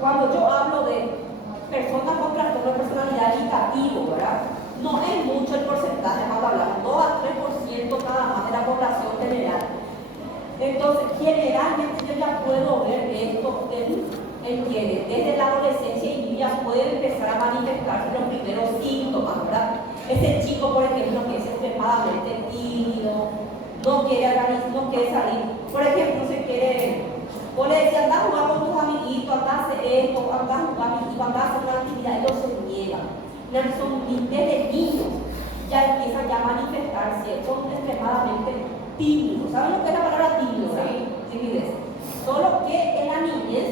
cuando yo hablo de personas con trastorno de personalidad evitativo, ¿verdad? No es mucho el porcentaje, cuando hablamos 2 a 3% nada más de la población general. Entonces, generalmente yo ya puedo ver esto en quienes desde la adolescencia y ya pueden empezar a manifestarse los primeros síntomas, ¿verdad? Ese chico, por ejemplo, que es extremadamente tímido, no quiere salir, por ejemplo, o le decía, anda a jugar con tus amiguitos, anda a hacer esto, anda a jugar amiguitos, anda a hacer una actividad, ellos se niegan. Desde niños ya empiezan ya a manifestarse, son extremadamente tímidos. ¿Saben lo que es la palabra tímido? Sí. Timidez. Solo que en la niñez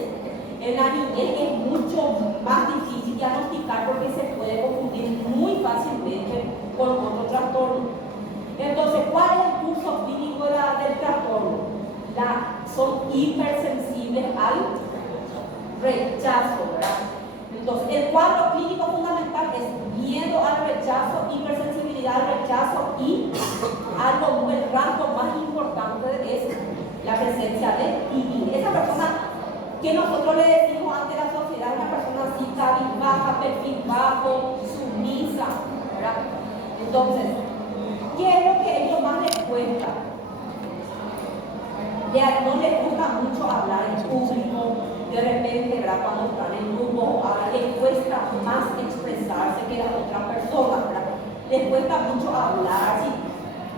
es mucho más difícil diagnosticar porque se puede confundir muy fácilmente con otro trastorno. Entonces, ¿cuál es el curso clínico del trastorno? Son hipersensibles al rechazo, ¿verdad? Entonces, el cuadro clínico fundamental es miedo al rechazo, hipersensibilidad al rechazo y el rasgo más importante es la presencia de timidez. Esa persona que nosotros le decimos ante la sociedad, una persona así, cabizbaja, perfil bajo, sumisa, ¿verdad? Entonces, ¿qué es lo que a ellos más les cuesta? No les gusta mucho hablar en público, de repente, ¿verdad? Cuando están en grupo, les cuesta más expresarse que las otras personas, ¿verdad? Les cuesta mucho hablar. ¿Sí?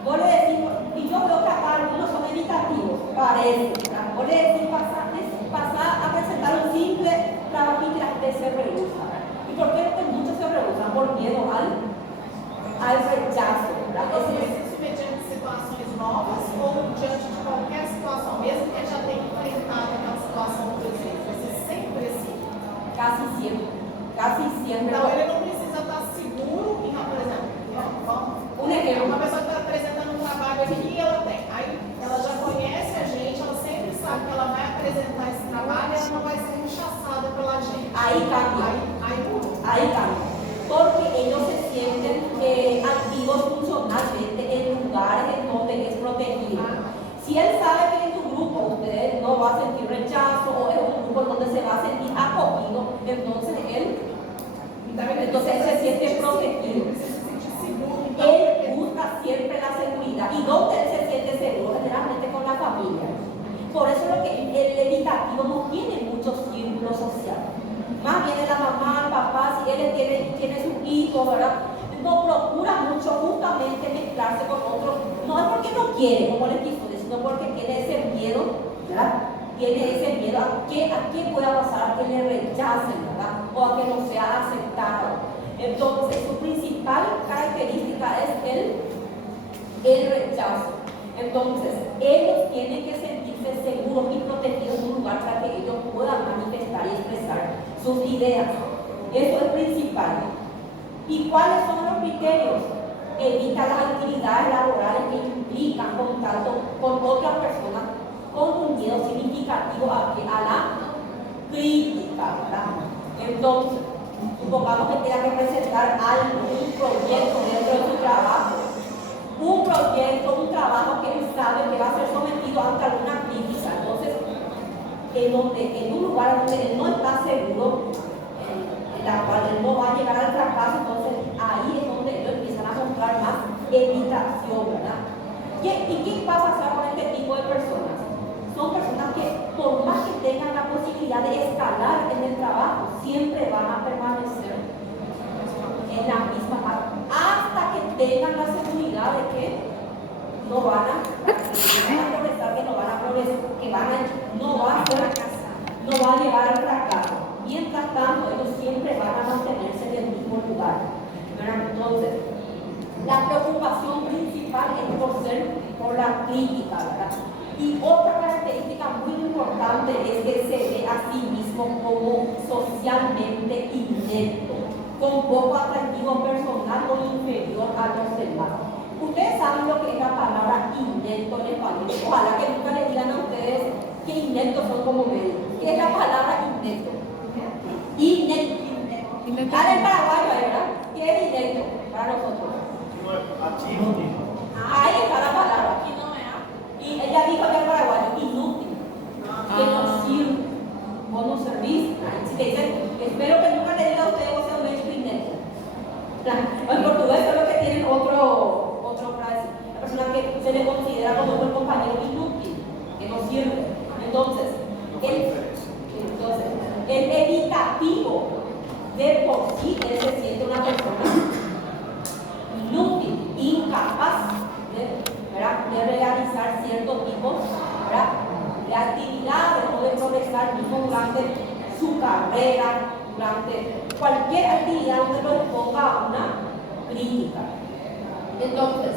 Vos le decís, y yo veo que acá algunos son evitativos, parece, ¿verdad? Vos le decís, pasá a presentar un simple trabajo y que la gente se rehúsa, ¿verdad? ¿Y por qué muchos se rehusan? Por miedo al rechazo, ¿verdad? Isso mediante situações novas ou diante de qualquer situação, mesmo que já tenha enfrentado aquela situação muitas vezes, vai ser sempre assim? Casi siempre. Então ele não precisa estar seguro em, por exemplo, uma pessoa que está apresentando um trabalho aqui e aí ela já conhece a gente, ela sempre sabe que ela vai apresentar esse trabalho e ela não vai ser rechaçada pela gente. Ahí cambia. Porque ellos se sienten activos funcionalmente en lugares en donde es protegido. Si él sabe que en tu grupo usted no va a sentir rechazo o es un grupo donde se va a sentir acogido, entonces él se siente protegido. Él busca siempre la seguridad. ¿Y dónde él se siente seguro? Generalmente con la familia. Por eso es lo que el evitativo no tiene mucho círculo social. Más bien la mamá, el papá, si él tiene sus hijos, ¿verdad? No procura mucho justamente mezclarse con otros. No es porque no quiere, como les digo, sino porque tiene ese miedo, ¿verdad? Tiene ese miedo a qué pueda pasar, a que le rechacen, ¿verdad? O a que no sea aceptado. Entonces, su principal característica es el rechazo. Entonces, ellos tienen que sentirse seguros y protegidos en un lugar para que ellos puedan manifestar y expresar sus ideas. Eso es principal. ¿Y cuáles son los criterios? Evita las actividades laborales que implican contacto con otras personas con un miedo significativo a la crítica, ¿verdad? Entonces, supongamos que tenga que presentar algo, un proyecto dentro de su trabajo, un trabajo que él sabe que va a ser sometido ante alguna crítica. Entonces, en un lugar donde él no está seguro, en la cual él no va a llegar al fracaso, entonces ahí es donde ellos empiezan a mostrar más evitación, ¿verdad? ¿Y qué va a pasar con este tipo de personas? Son personas que, por más que tengan la posibilidad de escalar en el trabajo, siempre van a permanecer en la misma parte, hasta que tengan la seguridad de que no van a progresar, que no van a progresar, no va a llegar al fracaso. Mientras tanto, ellos siempre van a mantenerse en el mismo lugar. Entonces, la preocupación principal es por la crítica, ¿verdad? Y otra característica muy importante es que se ve a sí mismo como socialmente inepto, con poco atractivo personal o inferior a los demás. Ustedes saben lo que es la palabra inepto en español. Ojalá que nunca le digan a ustedes que ineptos son como médicos. ¿Qué es la palabra inepto? Inepto. Ahora en paraguayo, ¿verdad? ¿Qué es inepto para nosotros? Ahí está la palabra. Y ella dijo que en paraguayo, inútil, que no sirve, vos no servís. Si te Entonces, el evitativo de por sí, él se siente una persona inútil, incapaz de realizar ciertos tipos de actividades o de progresar mismo durante su carrera, durante cualquier actividad donde lo exponga una crítica. Entonces,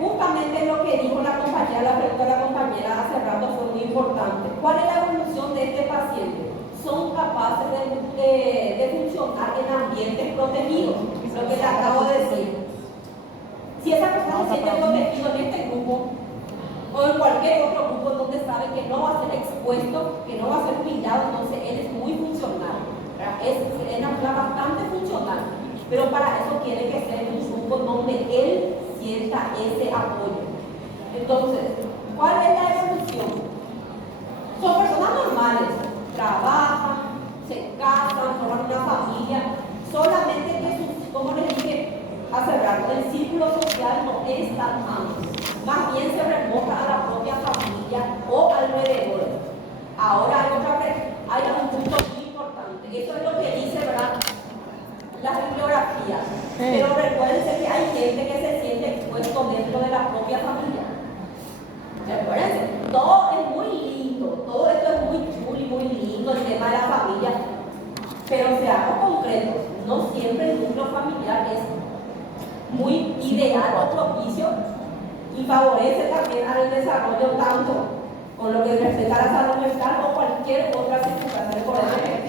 justamente lo que dijo la compañera, la pregunta de la compañera hace rato fue muy importante. ¿Cuál es la evolución de este paciente? Son capaces de funcionar en ambientes protegidos, lo que le acabo de decir. Si esa persona se siente protegido en este grupo o en cualquier otro grupo donde sabe que no va a ser expuesto, que no va a ser pillado, entonces él es muy funcional. Es una persona bastante funcional, pero para eso tiene que ser un grupo donde él sienta ese apoyo. Entonces, ¿cuál es la evolución? Son personas normales, trabajan, se casan, forman una familia, solamente que como les dije hace rato, el círculo social no es tan amplio, más bien se remonta a la propia familia o alrededor. Ahora hay un punto muy importante, eso es lo que dice, ¿verdad?, las bibliografías. Pero recuérdense que hay gente que se siente expuesto dentro de la propia familia. Recuérdense, todo es muy lindo, todo esto es muy chulo y muy lindo, el tema de la familia. Pero seamos concretos, no siempre el núcleo familiar es muy ideal o propicio y favorece también al desarrollo tanto con lo que representa la salud mental o cualquier otra circunstancia. Por ejemplo,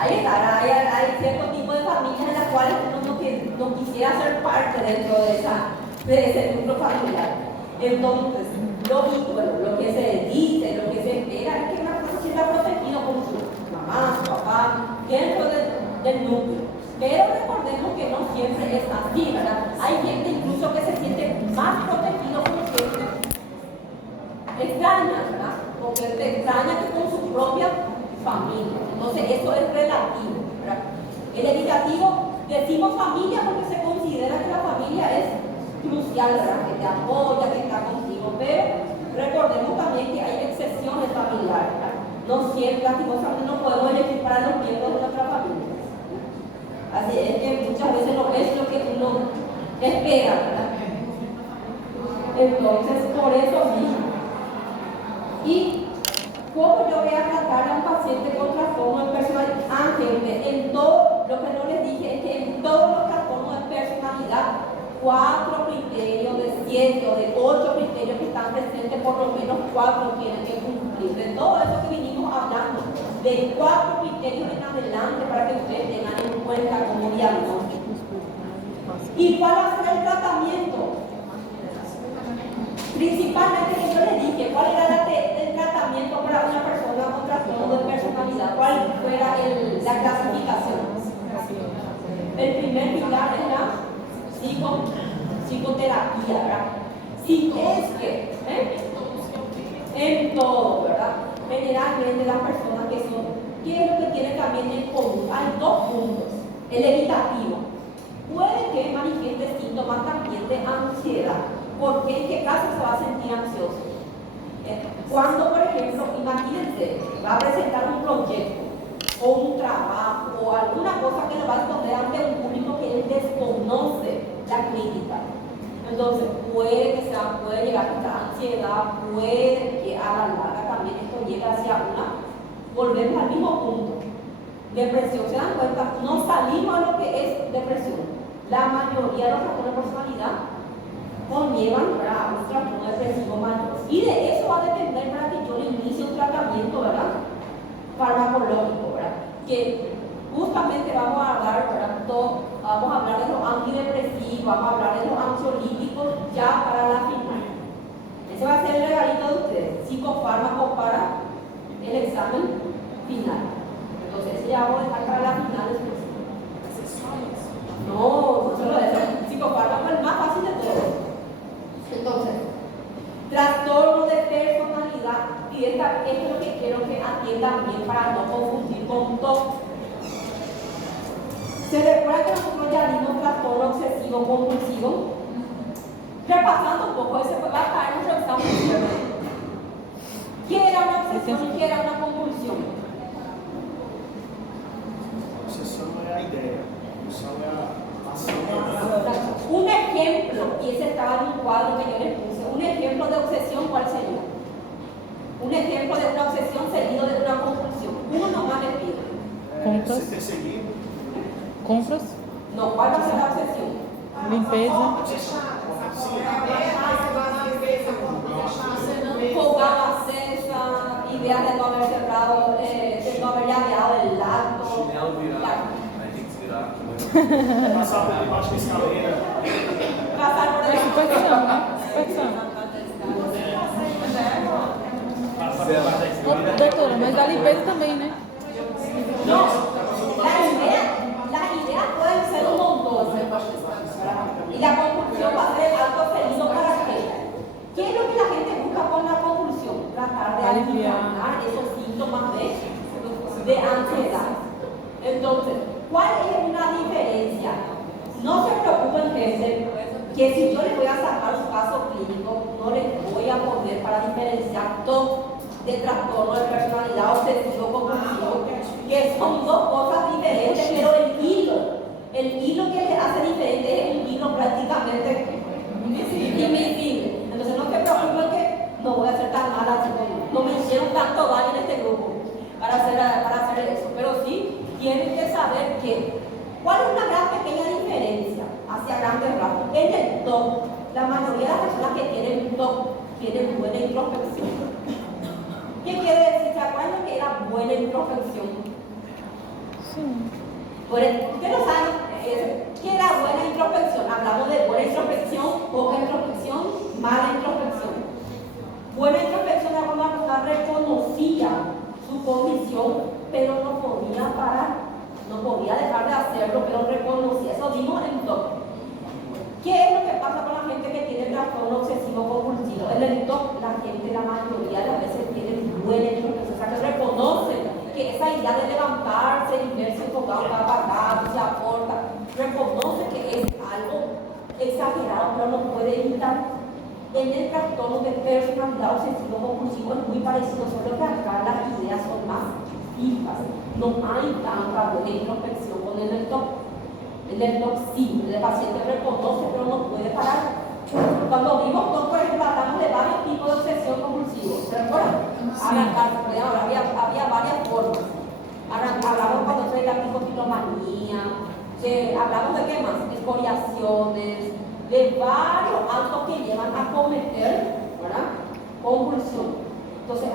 hay cierto tipo de familias en las cuales uno no quisiera ser parte dentro de ese núcleo familiar. Entonces, lo que se dice, lo que se espera es que una persona se sienta protegido con su mamá, su papá, dentro del núcleo. Pero recordemos que no siempre es así, ¿verdad? Hay gente incluso que se siente más protegido con gente extraña, ¿verdad? Con gente extraña que con su propia familia. Entonces, eso es relativo, ¿verdad? El evitativo, decimos familia porque se considera que la familia es crucial, ¿verdad?, que te apoya, que está contigo, pero recordemos también que hay excepciones familiares, ¿verdad? No siempre, lastimosamente, no podemos elegir para los miembros de nuestra familia. Así es que muchas veces no es lo que uno espera, ¿verdad? Entonces, por eso mismo. Y ¿cómo yo voy a tratar a un paciente con trastorno de personalidad? En todo, lo que no les dije es que en todos los trastornos de personalidad, 4 criterios de 7 o de 8 criterios que están presentes, por lo menos 4 tienen que cumplir. De todo eso que vinimos hablando, de 4 criterios en adelante para que ustedes tengan en cuenta como diagnóstico. ¿Y cuál va a ser el tratamiento? Principalmente, que yo les dije, ¿cuál era el tratamiento para una persona con trastorno de personalidad? ¿Cuál fuera la clasificación? El primer pilar es la psicoterapia, ¿verdad? Si es que, en todo, ¿verdad? Generalmente las personas que son, ¿qué es lo que tienen también en común? Hay 2 puntos. El evitativo puede que manifieste síntomas también de ansiedad. ¿Por qué? ¿En qué caso se va a sentir ansioso? Cuando, por ejemplo, imagínense, va a presentar un proyecto o un trabajo o alguna cosa que le va a exponer ante un público que él desconoce la crítica. Entonces, puede llegar a esta ansiedad, puede que a la larga también esto llegue hacia volvemos al mismo punto. Depresión, ¿se dan cuenta? No salimos a lo que es depresión. La mayoría de los trastornos de personalidad conllevan a un trastorno depresivo mayor. Y de eso va a depender para que yo le inicie un tratamiento, ¿verdad?, farmacológico, ¿verdad?, que justamente vamos a hablar, ¿verdad?, vamos a hablar de los antidepresivos, vamos a hablar de los ansiolíticos ya para la final. Ese va a ser el regalito de ustedes, psicofármacos para el examen final. Entonces, ese ya vamos a dejar para la final después. No solo eso, el psicofármaco es el más fácil de todos. Entonces, trastorno de personalidad, y esto es lo que quiero que atiendan bien para no confundir con TOC. Se recuerda que nosotros ya vimos trastorno obsesivo compulsivo. Repasando un poco, ese va a caer en nuestro examen de cierre. ¿Qué era una obsesión y qué era una compulsión? Obsessão é a ideia, compulsão é a ação. Un ejemplo, y ese estaba en un cuadro que yo les puse, un ejemplo de obsesión, ¿cuál sería? Un ejemplo de una obsesión seguido de una compulsión. Uno nomás le pido. Compras. Ser perseguido. Compras, No, ¿cuál va a ser la obsesión? limpeza, Fogata acesa, idea de no haber cerrado, de no haber llaveado el lacto. Chinelo virado, aí tem que se virar aqui. Passar por debaixo da escaleira. Pasar por é el superstição, né? Superstição. Passar por debaixo da escaleira. Doutora, mas a limpeza também, né? No, las ideas pueden ser un montón. Y la compulsión va a ser algo feliz para qué. ¿Qué es lo que la gente busca con la compulsión? Tratar de aliviar esos síntomas de ansiedad. Entonces, ¿cuál es una diferencia? No se preocupen, gente, que si yo les voy a sacar su caso clínico, no les voy a poner para diferenciar TOC de trastorno de personalidad obsesivo compulsivo, que son dos cosas diferentes, pero el hilo que les hace diferente es un hilo prácticamente invisible. Entonces no se preocupen que no voy a ser tan mala, no me hicieron tanto daño en este grupo para hacer eso, pero sí tienen que saber que cuál es una gran pequeña diferencia hacia grandes rasgos. En el TOC, la mayoría de las personas que tienen TOC tienen buena introspección. ¿Qué quiere decir? ¿Se acuerdan que era buena introspección? Sí. ¿Qué no saben? ¿Qué era buena introspección? Hablamos de buena introspección, poca introspección, mala introspección. Buena introspección era cuando la persona reconocía su condición, pero no podía parar, no podía dejar de hacerlo, pero reconocía. Eso vimos en TOC. ¿Qué es lo que pasa con la gente que tiene trastorno obsesivo compulsivo? En el TOC, la gente, la mayoría de las veces, tiene buena introspección, o sea, que reconocen que esa idea de levantarse y verse enfocado está apagado, se aporta, reconoce que es algo exagerado, pero no puede evitar. En el trastorno de personalidad obsesivo compulsivo es muy parecido, solo que acá las ideas son más fijas, no hay tanta buena introspección con el TOC. En el TOC sí, el paciente reconoce, pero no puede parar. Cuando vimos TOC, por ejemplo, hablamos de varios tipos de obsesión compulsiva. ¿Se recuerdan? Había varias formas. Hablamos cuando se la psicofilomanía, hablamos de qué más, escoriaciones, de varios actos que llevan a cometer, ¿verdad? Compulsión. Entonces,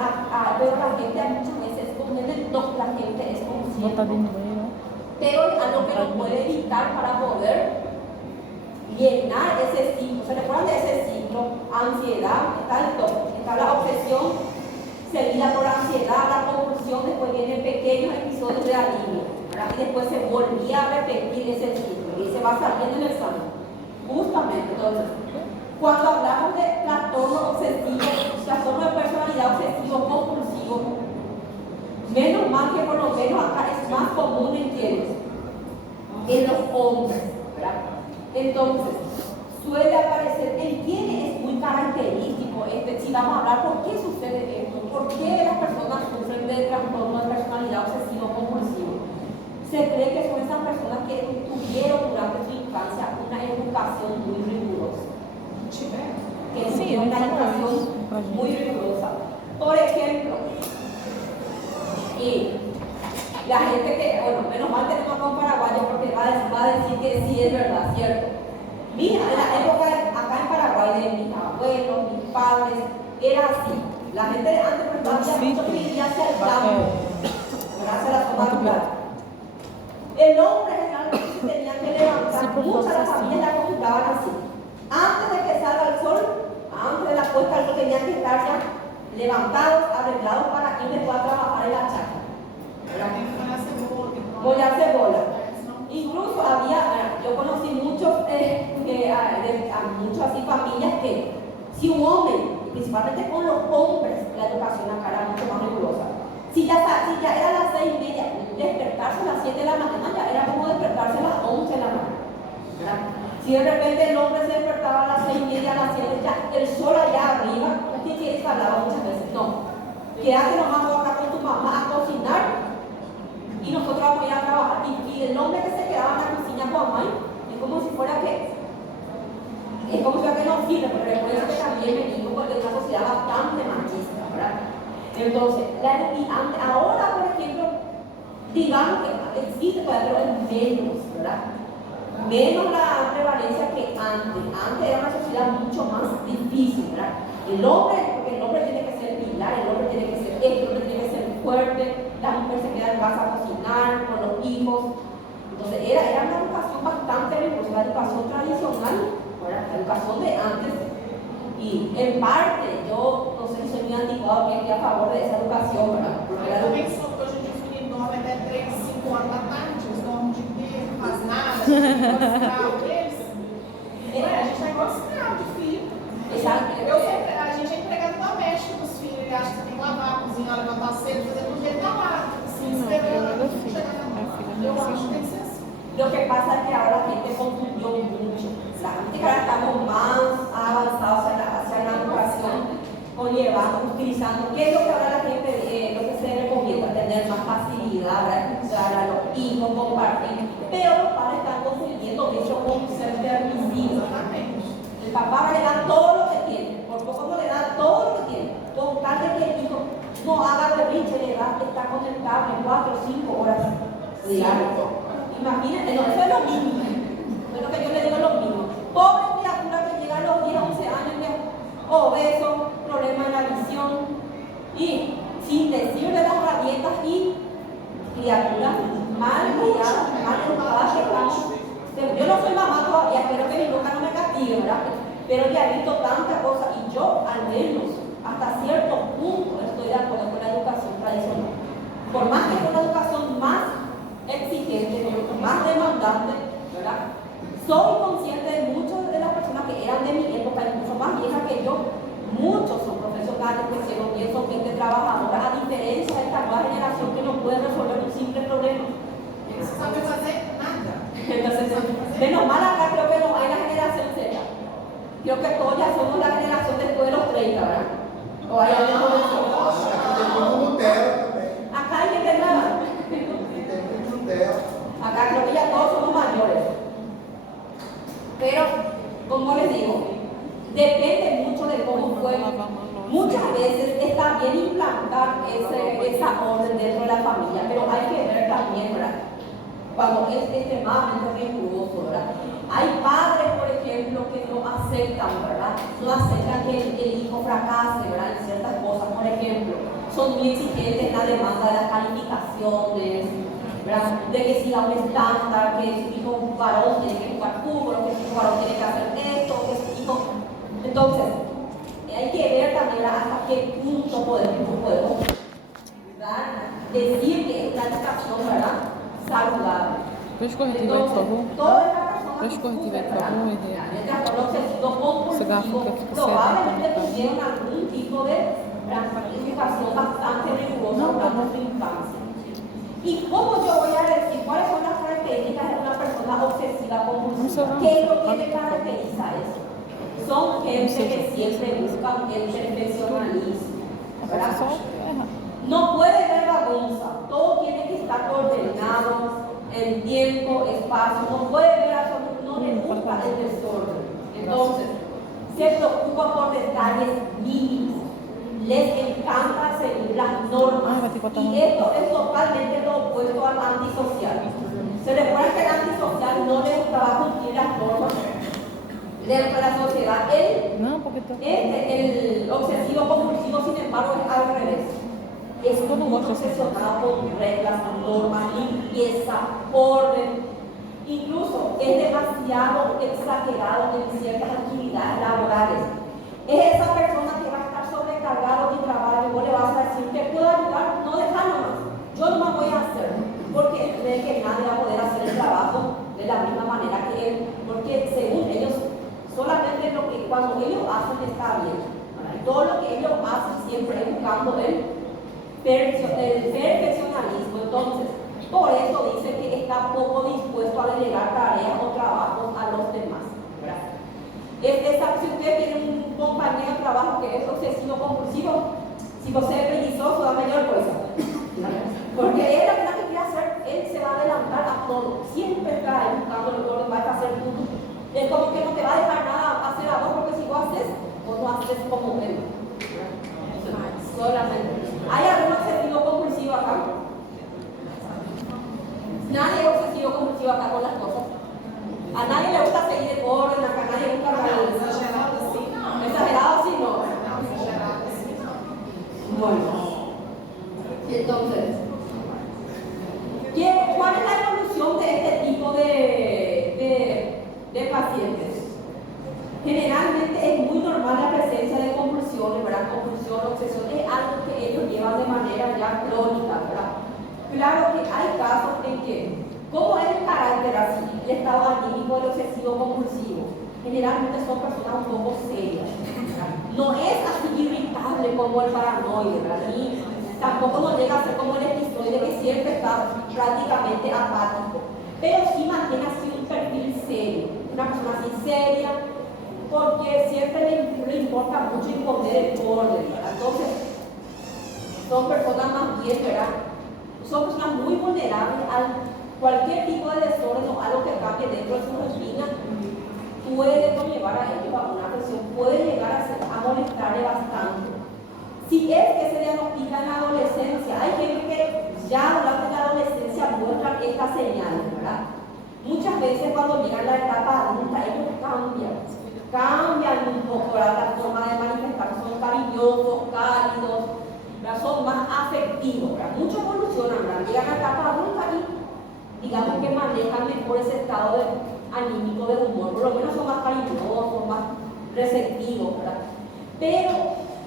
pero la gente muchas veces con el TOC, la gente es consciente. Botar de nuevo. Pero es algo que no puede evitar para poder llenar ese ciclo. ¿Se recuerdan de ese ciclo? Ansiedad, está el TOC, está la obsesión seguida por ansiedad, la compulsión, después vienen pequeños episodios de alivio, ¿verdad? Y después se volvía a repetir ese ciclo y se va saliendo en el examen. Justamente, entonces, cuando hablamos de trastorno obsesivo, trastorno de personalidad obsesivo compulsivo, menos mal que por lo menos acá es más común en quienes, en los hombres, ¿verdad? Entonces, suele aparecer en quienes es muy característico si vamos a hablar por qué sucede esto, por qué las personas sufren de trastorno de personalidad obsesivo compulsivo. Se cree que son esas personas que tuvieron durante su infancia una educación muy rigurosa. Que tuvieron una educación muy rigurosa. Por ejemplo, y la gente que, bueno, menos mal tenemos acá un paraguayo porque va a decir que sí es verdad, ¿cierto? Mira, en la época acá en Paraguay de mis abuelos, mis padres, era así. La gente de antes, por ejemplo, había mucho que vivía hacia el campo, hacia la zona rural. El hombre generalmente se tenía que levantar, muchas de las familias la conjuntaban así. Antes de que salga el sol, antes de la puesta del sol, tenían que estar ya levantados, arreglados para ir después a trabajar en la chacra. Mollarse bola. Incluso yo conocí muchos así familias que si un hombre, principalmente con los hombres, la educación acá era mucho más rigurosa. Si ya era las 6:30, despertarse a las 7 de la mañana ya era como despertarse a las 11 de la mañana. ¿Verdad? Si Si de repente el hombre se despertaba a las 6:30, a las 7, ya el sol allá arriba, ¿qué quieres hablar muchas veces? No. Quédate nomás vos acá con tu mamá a cocinar y nosotros vamos a ir a trabajar. Y el hombre que se quedaba en la cocina con mamá es como si fuera que no sirve, porque recuerda que también venimos porque es una sociedad bastante machista, ¿verdad? Entonces, ahora, por ejemplo, digamos que existe todavía, pero es menos, ¿verdad? Menos la prevalencia que antes. Antes era una sociedad mucho más difícil, ¿verdad? Porque el hombre tiene que ser pilar, el hombre tiene que ser esto, el hombre tiene que ser fuerte, la mujer se queda en casa a cocinar con los hijos. Entonces era una educación bastante rigurosa, la educación tradicional, ¿verdad? La educación de antes. Y en parte, yo no sé si soy muy anticuado, que estoy a favor de esa educación, ¿verdad? Porque Eu também sou, porque hoje em dia os meninos dormem até 3, 5 horas da tarde, eles dormem o dia inteiro, não faz nada, a gente eles. A gente tá igual escravo de filho. Exato. A gente é empregado doméstico dos filhos, ele acha que tem que lavar, cozinhar, levantar cedo, fazer tudo, ele tá lá, assim, esperando chegar na mão. Eu acho que tem que ser assim. Lo que pasa es que ahora la gente confundió mucho. La gente que ahora estamos más avanzados hacia la educación, utilizando, ¿qué es lo que ahora la gente, lo que se recomienda? Tener más facilidad para escuchar a los hijos, compartir. Pero los padres están confundiendo eso con ser permisivo. El papá le da todo lo que tiene, por poco no le da todo lo que tiene, con tal de que el hijo no haga berrinche, le da, está conectado en 4 o 5 horas diarias. Imagínate, no, eso es lo mismo. Es lo que yo le digo, lo mismo. Pobre criatura que llega a los 10, 11 años de obeso, problema en la visión, y sin decir de las herramientas y criaturas mal criadas, mal educadas que están. Yo no soy mamá todavía, espero que mi boca no me castigue, ¿verdad? Pero ya he visto tantas cosas y yo, al menos, hasta cierto punto, estoy de acuerdo con la educación tradicional. Por más que es una educación más exigente, más demandante, ¿verdad? Soy consciente de muchas de las personas que eran de mi época, incluso más viejas que yo. Muchos son profesionales que hicieron bien, son gente trabajadora, a diferencia de esta nueva generación que no puede resolver un simple problema. Eles não sabem fazer nada. Entonces, menos mal acá creo que no hay la generación Z. Creo que todos ya somos la generación después de los 30, ¿verdad? O hay alguien Aqui tem muito Nutella também. acá hay gente nueva. Aqui tem muito Nutella. Acá creo que ya todos somos mayores. Pero, como les digo, depende mucho de cómo fue. Muchas veces está bien implantar esa orden dentro de la familia, pero hay que ver también, ¿verdad? Cuando es extremadamente riguroso, ¿verdad? Hay padres, por ejemplo, que no aceptan, ¿verdad? No aceptan que el hijo fracase, ¿verdad? En ciertas cosas, por ejemplo, son muy exigentes en la demanda de las calificaciones, ¿verdad? De que siga un estándar, que su hijo varón tiene que jugar fútbol, que su hijo varón tiene que hacer esto, que su hijo. Entonces, hay que ver también hasta qué punto podemos decir que es una educación, ¿verdad? Saludable. Wiesz, kochaj, ty wejdź do domu? Toda esta persona Wiesz, kochaj, ty wejdź do domu i mientras con obsesivo compulsivo, probablemente tuvieron algún tipo de educación bastante rigurosa durante su infancia. ¿Y cómo yo voy a decir cuáles son las características de una persona obsesiva compulsiva? ¿Qué es lo que le caracteriza eso? Son gente que siempre buscan el perfeccionalismo, ¿verdad? No puede haber bagunza, todo tiene que estar ordenado en tiempo, espacio, no puede haber absoluto, no le gusta el desorden. Entonces, se preocupa por detalles mínimos, les encanta seguir las normas, y esto es totalmente lo opuesto al antisocial. Se recuerda que el antisocial no le gustaba cumplir las normas dentro de la sociedad. El obsesivo compulsivo, sin embargo, es al revés. Es muy obsesionado con reglas, normas, limpieza, orden. Incluso es demasiado exagerado en ciertas actividades laborales. Es esa persona que va a estar sobrecargado de trabajo y vos le vas a decir, ¿te puedo ayudar? No, déjalo más. Yo no me voy a hacer, porque cree que nadie va a poder hacer el trabajo de la misma manera que él, porque según ellos, solamente lo que cuando ellos hacen está bien. ¿Verdad? Y todo lo que ellos hacen siempre es buscando el perfeccionalismo. Entonces, por eso dice que está poco dispuesto a delegar tareas o trabajos a los demás. Si usted tiene un compañero de trabajo que es obsesivo compulsivo, si usted es perezoso, da mayor cosa. Porque él la verdad que quiere hacer, él se va a adelantar a todo. Siempre está ahí buscando el orden, va a hacer todo. Es como que no te va a dejar nada hacer a vos, porque si vos haces, vos no haces como él. Solamente. ¿Hay algún obsesivo compulsivo acá? Nadie es obsesivo compulsivo acá con las cosas. A nadie le gusta seguir el orden, a nadie le gusta Exagerado assim, não. exagerado, sí, no. Não, exagerado assim, não. Bueno, entonces, ¿cuál es la evolución de este tipo de pacientes? Generalmente es muy normal la presencia de compulsiones, ¿verdad? Compulsión, obsesión, es algo que ellos llevan de manera ya crónica, ¿verdad? Claro que hay casos en que, como es el carácter así, el estado anímico del obsesivo compulsivo, generalmente son personas un poco serias, ¿verdad? No es así irritable como el paranoide, ¿verdad? Ni tampoco no llega a ser como el episodio que siempre está prácticamente apático, pero sí mantiene así un perfil serio, una persona así seria, porque siempre le importa mucho imponer el orden, ¿verdad? Entonces, son personas más bien, ¿verdad? Son personas muy vulnerables a cualquier tipo de desorden o algo que cambie dentro de su rutina, puede conllevar a ellos a una presión, puede llegar a molestarle bastante. Si es que se diagnostica en la adolescencia, hay gente que ya durante la adolescencia muestran estas señales, ¿verdad? Muchas veces cuando llegan a la etapa adulta, ellos cambian un poco la forma de manifestar, son cariñosos, cálidos, ¿verdad? Son más afectivos, ¿verdad? Muchos evolucionan, ¿verdad? Llegan a la etapa adulta y digamos que manejan mejor ese estado anímico de humor, por lo menos son más cariñosos, más receptivos, ¿verdad? Pero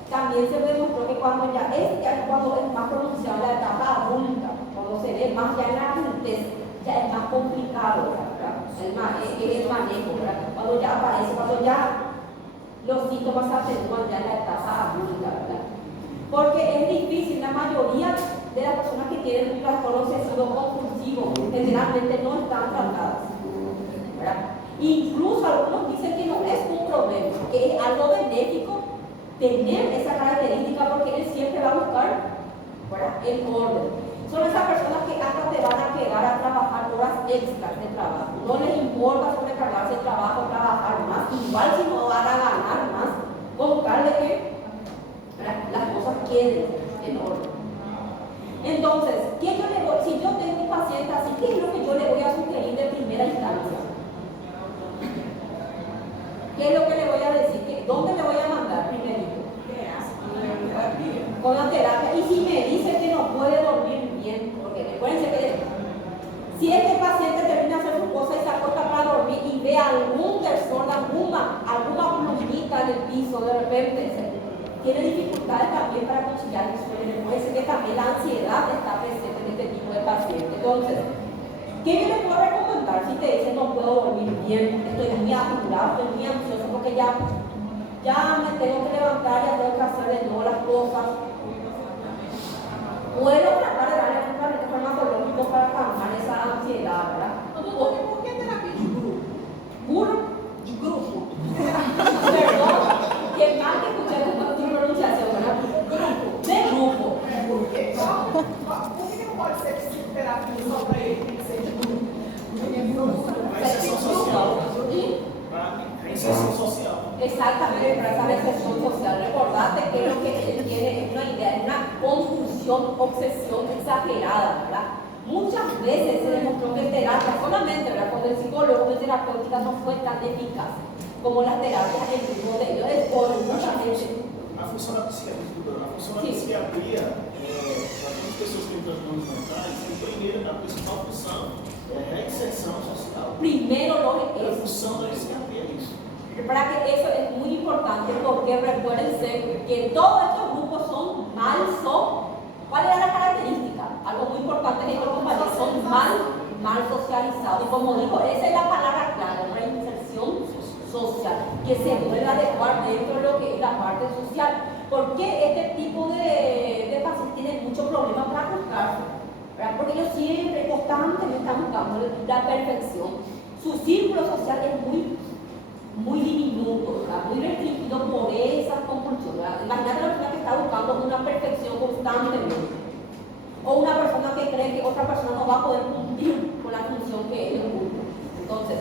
también se demostró que cuando cuando es más pronunciada la etapa adulta, cuando se ve más ya en la adultez, ya es más complicado, ¿verdad? El manejo, ¿verdad? Cuando ya aparece, cuando ya los síntomas se atenúan ya en la etapa adulta, ¿verdad? Porque es difícil, la mayoría de las personas que tienen un trastorno obsesivo compulsivo generalmente no están tratadas, ¿verdad? Incluso algunos dicen que no es un problema, que es algo benéfico tener esa característica, porque él siempre va a buscar, ¿verdad?, el orden. Son esas personas que hasta te van a quedar a trabajar horas extras de trabajo. No les importa sobrecargarse el trabajo, trabajar más, igual si no van a ganar más, con tal de que, ¿verdad?, las cosas queden en orden. Entonces, si yo tengo un paciente así, ¿qué es lo que yo le voy a sugerir de primera instancia? ¿Qué es lo que le voy a decir? ¿Dónde le voy a mandar primerito? Con la terapia. Y si me dice que no puede dormir bien, porque recuérdense que si este paciente termina de hacer su cosa y se acuesta para dormir y ve algún desorden, alguna plumita en el piso, de repente tiene dificultades también para conciliar el sueño. Recuérdense que también la ansiedad está presente en este tipo de pacientes. Entonces, ¿qué yo les puedo recomendar si te dicen no puedo dormir bien, estoy muy apurado, estoy muy ansioso porque ya me tengo que levantar, ya tengo que hacer de nuevo las cosas? Puedo tratar de darle un tratamiento farmacológico para calmar esa ansiedad, ¿verdad? Por que terapia de grupo? De grupo. Perdón, que mal que escuché tu pronunciación, ¿verdad? De grupo. Por que não pode ser psicoterapia só para ele, tem que ser de grupo? A inserção social. A inserção social. Exactamente, para esa recesión social. Recordate que lo que él tiene es una idea, es una compulsión, obsesión exagerada, ¿verdad? Muchas veces se demostró que terapia, solamente, ¿verdad?, cuando el psicólogo de terapéutica no fue tan eficaz como las terapias en grupo de ellos, es por justamente. A função da psiquiatria, para as pessoas que têm transtornos mentais, a principal função é a reinserção social. Primero lo A es. função da psiquiatria é isso. Para que eso es muy importante, porque recuérdense que todos estos grupos son mal, ¿cuál era la característica? Algo muy importante en estos compañeros, son mal socializados. Y como digo, esa es la palabra clave, reinserción social, que se puede adecuar dentro de lo que es la parte social. Porque este tipo de pacientes tienen muchos problemas para ajustarse, ¿verdad? Porque ellos siempre, constantemente están buscando la perfección. Su círculo social es muy muy diminuto, ¿verdad? Muy restringido por esa compulsión, ¿verdad? Imagínate una persona que está buscando una perfección constantemente, o una persona que cree que otra persona no va a poder cumplir con la función que ellos cumplen. Entonces,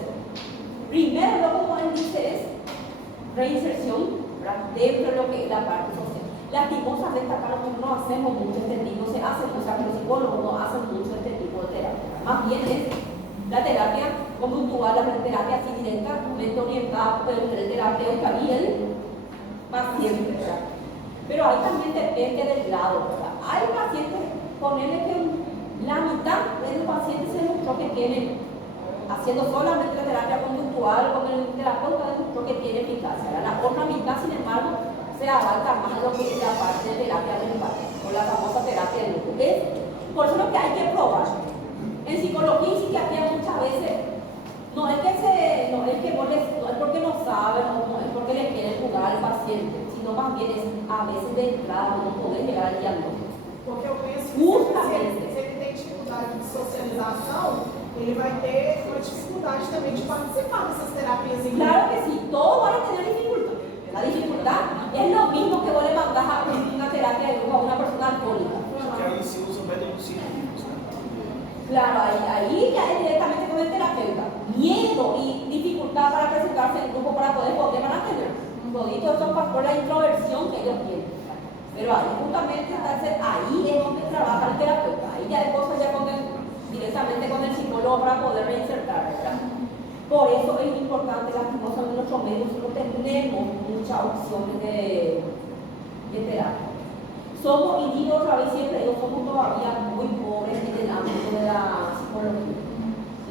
primero, como él dice, es reinserción, ¿verdad? Dentro de lo que es la parte social. Lastimosamente acá nosotros no hacemos mucho este tipo, no se hace, o sea que los psicólogos no hacen mucho este tipo de terapia. Más bien es la terapia conductual, la terapia así directamente orientada por el terapeuta y el paciente, ¿verdad? Pero ahí también depende del grado, ¿verdad? Hay pacientes, ponerle que la mitad de los pacientes se demostró que tienen, haciendo solamente la terapia conductual con el terapeuta demostró que tiene eficacia. La otra mitad, sin embargo, se abarca más lo que es la parte de terapia grupal o la famosa terapia de grupo. Por eso es lo que hay que probar. En psicología y psiquiatría muchas veces no es porque no saben o no es porque le quieren jugar al paciente, sino más bien es a veces de entrada no poder llegar al diagnóstico. Porque eu penso que Justamente. se ele tem dificuldade de socialização, ele vai ter uma dificuldade também de participar dessas terapias em grupo. Claro que sí, todos van a tener dificultad. La dificultad es lo mismo que vos le mandás a una terapia de grupo a una persona alcohólica. Que aí se usa métodos científicos, né? Claro, ahí ya es directamente con el terapeuta. Miedo y dificultad para presentarse en grupo para poder van a tener. Toditos son por la introversión que ellos tienen. Pero ahí justamente entonces, ahí es donde trabaja el terapeuta. Ahí ya hay cosas ya directamente con el psicólogo para poder reinsertar, ¿verdad? Por eso es importante, lastimosamente, en nuestros medios no tenemos muchas opciones de terapia. Somos, y digo otra vez siempre, somos todavía muy pobres en el ámbito de la psicología.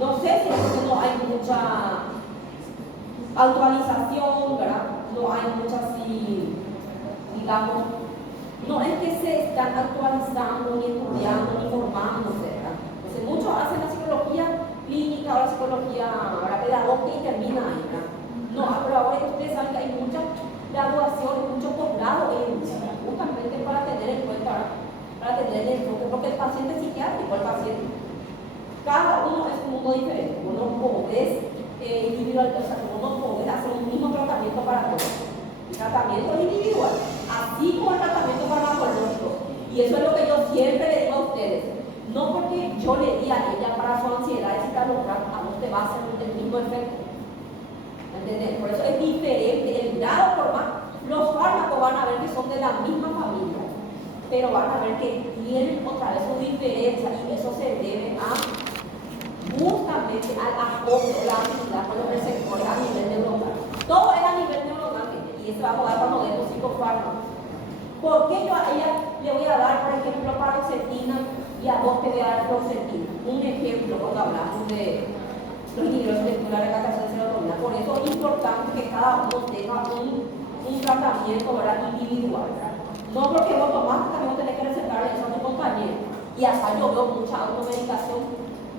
No sé si es porque no hay mucha actualización, ¿verdad? No hay mucha, así, digamos, no es que se están actualizando, ni estudiando, ni formándose, ¿verdad? Entonces, muchos hacen la psicología clínica o la psicología pedagógica y termina ahí, ¿verdad? No, pero ahora ustedes saben que hay mucha graduación, mucho posgrado justamente para tener en cuenta, ¿verdad? Para tener el enfoque, porque el paciente psiquiátrico, el paciente, cada uno es un mundo diferente. Vos no podés individualizar, o sea, vos no podés hacer un mismo tratamiento para todos. El tratamiento es individual, así como el tratamiento farmacológico. Y eso es lo que yo siempre le digo a ustedes. No porque yo le di a ella para su ansiedad y citalopram, a vos te va a hacer el mismo efecto. ¿Entendés? Por eso es diferente el grado por más. Los fármacos van a ver que son de la misma familia, pero van a ver que tienen otra vez su diferencia y eso se debe a justamente al acopio de la actividad con los receptores a nivel neuronal. Todo es a nivel neuronal y eso va a jugar cuando den los psicofármacos. ¿Por qué yo a ella le voy a dar, por ejemplo, paroxetina y a vos te voy a dar fluoxetina? Un ejemplo cuando hablamos de los inhibidores de la recaptación de serotonina. Por eso es importante que cada uno tenga un tratamiento, ¿verdad? Individual, ¿verdad? No porque vos tomás, también vos tenés que recetarle eso a tu compañero. Y hasta yo veo mucha automedicación.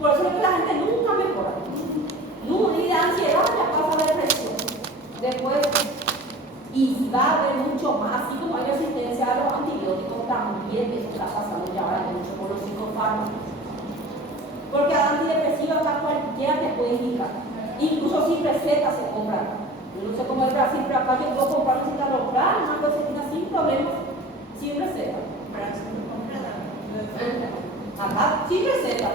Por eso es que la gente nunca mejora. Ni de ansiedad ya pasa a depresión. Después, y va a haber mucho más, así como hay resistencia a los antibióticos, también eso está pasando ya ahora mucho con los psicofármacos. Porque al antidepresivo acá cualquiera te puede indicar. Incluso sin receta se compra. Yo no sé cómo es Brasil, pero acá yo puedo comprar un citalopram, una cosita sin problemas, sin receta. Acá sin receta.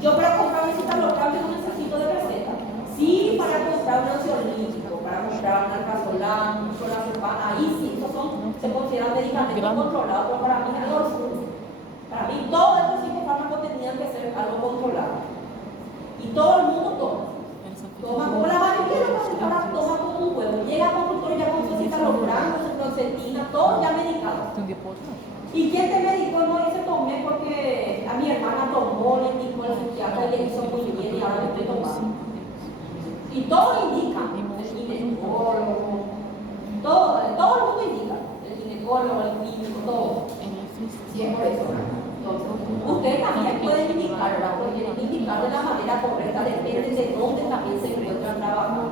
Yo para comprar un citalopram no necesito de receta. Sí, para comprar un ansiolítico, para comprar un alprazolam, un clonazepam, ahí sí, esos se consideran medicamentos controlados, pero para mí es algo absurdo. Para mí todos estos psicofármacos tenían que ser algo controlado. Y todo el mundo toma. Toma como la mayoría de los pacientes ahora toma como un huevo. Llega al consultorio ya con su citalopram, con su fluoxetina, todo ya medicado. ¿Y quién te medicó? No, dice tomé porque a mi hermana tomó, le indicó el psiquiatra y le hizo muy bien y ahora le estoy tomando. Y todo indica, el ginecólogo, todo el mundo indica, el ginecólogo, el clínico, todo. Sí, es por eso. Entonces, ustedes también pueden indicar, ¿verdad? Pueden indicar de la manera correcta, depende de dónde también se encuentran trabajando.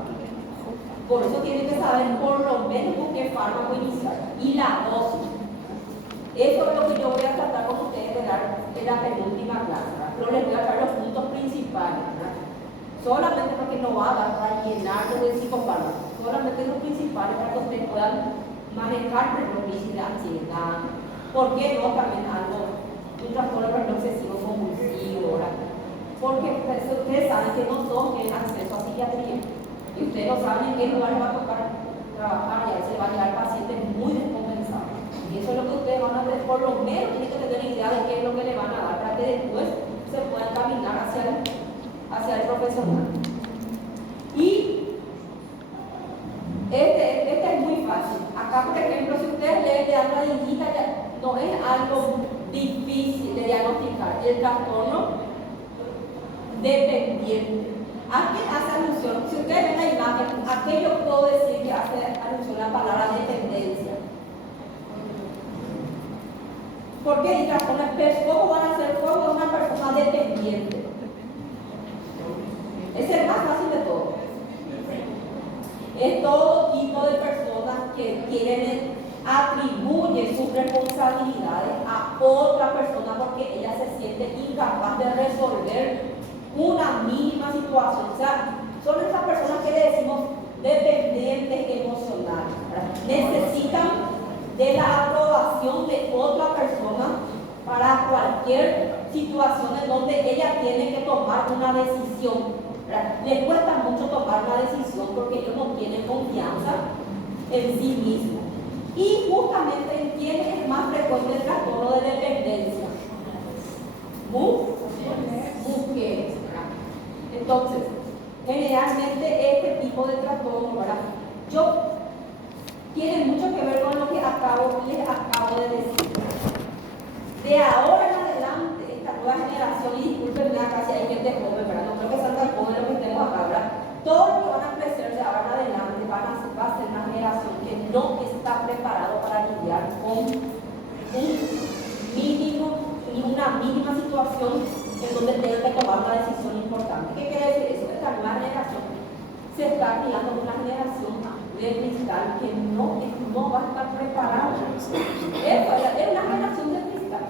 Por eso tienen que saber por lo menos con qué fármaco iniciar y la dosis. Eso es lo que yo voy a tratar con ustedes de dar en la penúltima clase, ¿verdad? Pero les voy a traer los puntos principales, ¿verdad? Solamente porque no va a dar para llenarlo del psicofármaco. solamente los principales para que ustedes puedan manejar la crisis de ansiedad. ¿Por qué no también algo, un trastorno obsesivo compulsivo? Porque ustedes saben que no todos tienen acceso a psiquiatría. Y ustedes no saben en qué lugar les va a tocar trabajar y a veces va a llegar pacientes muy descompensados. Y eso es lo que ustedes van a ver, por lo menos tienen que tener idea de qué es lo que le van a dar para que después se puedan caminar hacia el profesional. Y este es muy fácil. Acá, por ejemplo, si ustedes leen de algo de niñita, no es algo difícil de diagnosticar. El trastorno dependiente. ¿A qué hace alusión? Si ustedes ven la imagen, ¿a qué yo puedo decir que hace alusión la palabra dependencia? Porque el trastorno es cómo van a ser como una persona dependiente. Es el más fácil de todo. Es todo tipo de personas que atribuyen sus responsabilidades a otra persona porque ella se siente incapaz de resolver una mínima situación. O sea, son esas personas que le decimos dependientes emocionales, ¿verdad? Necesitan de la aprobación de otra persona para cualquier situación en donde ella tiene que tomar una decisión, ¿verdad? Les cuesta mucho tomar una decisión porque ellos no tienen confianza en sí mismos. Y justamente en quién es más frecuente el trastorno de dependencia. Mujeres. Entonces, generalmente este tipo de trastorno, ¿verdad? Tiene mucho que ver con lo que les acabo de decir. De ahora en adelante, esta nueva generación, y discúlpenme acá si hay gente joven, ¿verdad? No creo que salga joven lo que estemos acá, ¿verdad? Todo lo que van a crecer de ahora en adelante va a ser una generación que no está preparado para lidiar con un mínimo y una mínima situación en donde tengan que tomar una decisión importante. ¿Qué quiere decir eso? Esta nueva generación se está criando una generación de cristal que no va a estar preparada. Es una generación de cristal.